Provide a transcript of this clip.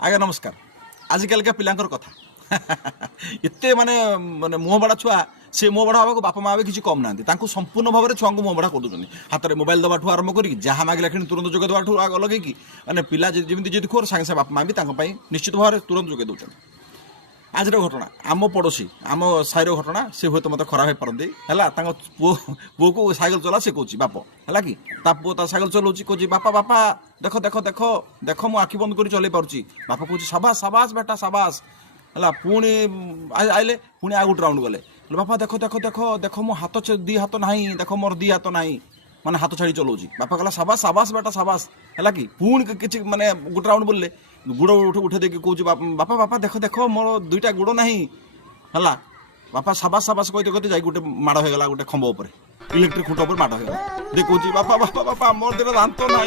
आज्ञा नमस्कार। आजिकलिका पिलांकर कथा एते माने माने मुह बड़ा छुआ से मुह बड़ा हवा को बापा माँ भी किसी कम ना संपूर्ण भाव में छुआ को मुह बड़ा कर दूसरी हाथ में मोबाइल दबाठू आरंभ करी जहाँ मागिला कि तुरंत जोगे दबाठू आग लगे मैंने पिला जमी जिद खोर सागे बापा माँ भी निश्चित भाव में तुरंत जोगे दौरान। आज घटना आम पड़ोशी आम साईर घटना सी हूँ तो मतलब खराब हो पारती है पुओ को सैकेल चला से कौच बाप है कि पुओ सैकेल चलाऊँ कौच बापा बापा देख देख देख देख मु आखि बंद कर चल पार्टी बापा कौच साबास साबास बेटा साबास है पुणी आइले पुणी आ गोटे राउंड गले बापा देख देख देख देख मो हाथ दी हाथ ना देख मोर दी हाथ ना माने हाथ छाड़ी चलाऊँ बापा कहला साबास साबास बेटा साबास है कि पुणी किसी माने गोटे राउंड बोलले गुड़ उठे उठे देखिए कौच बापा बापा देख देख मोर दुईटा गुड़ ना है बापा साबास साबास कहते कहते जाए गोटे माड़ हो गला गोटे खंभ उपर इलेक्ट्रिक खुंट उपर माड़ हो गला देख कौच बापा बापा बापा मोर दिन दांत ना